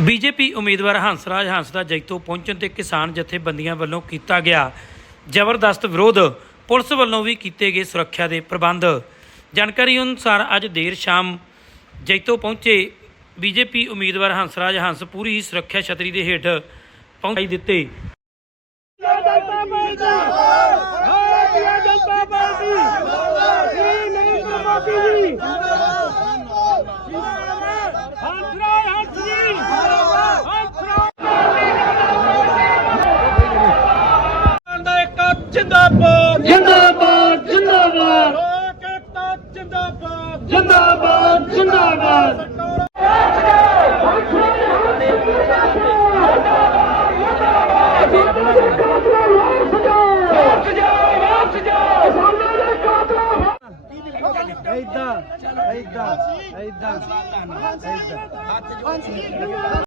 BJP ਉਮੀਦਵਾਰ ਹੰਸਰਾਜ ਹੰਸ ਦਾ ਜੈਤੋ ਪਹੁੰਚਣ ਤੇ ਕਿਸਾਨ ਜਥੇਬੰਦੀਆਂ ਵੱਲੋਂ ਕੀਤਾ ਗਿਆ ਜ਼ਬਰਦਸਤ ਵਿਰੋਧ ਪੁਲਿਸ ਵੱਲੋਂ ਵੀ ਕੀਤੇ ਗਏ ਸੁਰੱਖਿਆ ਦੇ ਪ੍ਰਬੰਧ ਜਾਣਕਾਰੀ ਅਨੁਸਾਰ ਅੱਜ ਦੇਰ ਸ਼ਾਮ ਜੈਤੋ ਪਹੁੰਚੇ ਬੀਜੇਪੀ ਉਮੀਦਵਾਰ ਹੰਸਰਾਜ ਹੰਸ ਪੂਰੀ ਸੁਰੱਖਿਆ ਛਤਰੀ ਦੇ ਹੇਠ ਪਹੁੰਚਾਈ ਦਿੱਤੇ ਜਨਤਾ ਪਾਰਟੀ ਭਾਰਤੀ ਜਨਤਾ ਪਾਰਟੀ ਜੀ ਨਰਿੰਦਰ ਮੋਦੀ ਜੀ ਹੰਸਰਾਜ ਹੰਸ ਜੀ ਹੰਸਰਾਜ ਦਾ ਇੱਕ ਜਿੰਦਾਬਾਦ। ਜਿੰਦਾਬਾਦ ਜਿੰਦਾਬਾਦ। ਲੋਕ ਏਕਤਾ ਜਿੰਦਾਬਾਦ। ਜਿੰਦਾਬਾਦ ਜਿੰਦਾਬਾਦ। ਐਦਾਂ ਐਦਾਂ ਐਦਾਂ ਐਦਾਂ